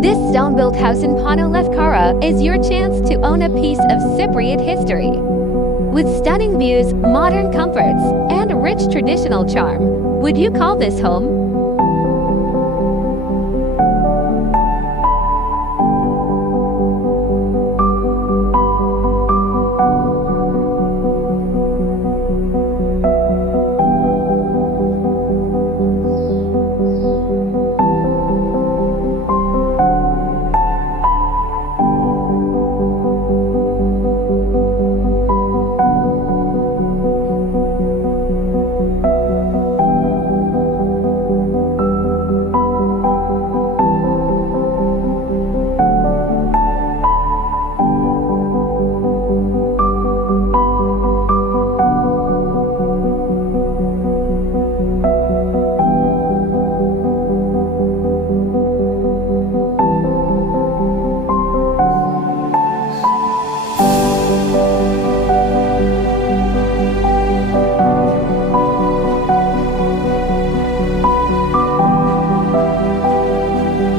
This stone-built house in Pano Lefkara is your chance to own a piece of Cypriot history. With stunning views, modern comforts, and rich traditional charm, would you call this home?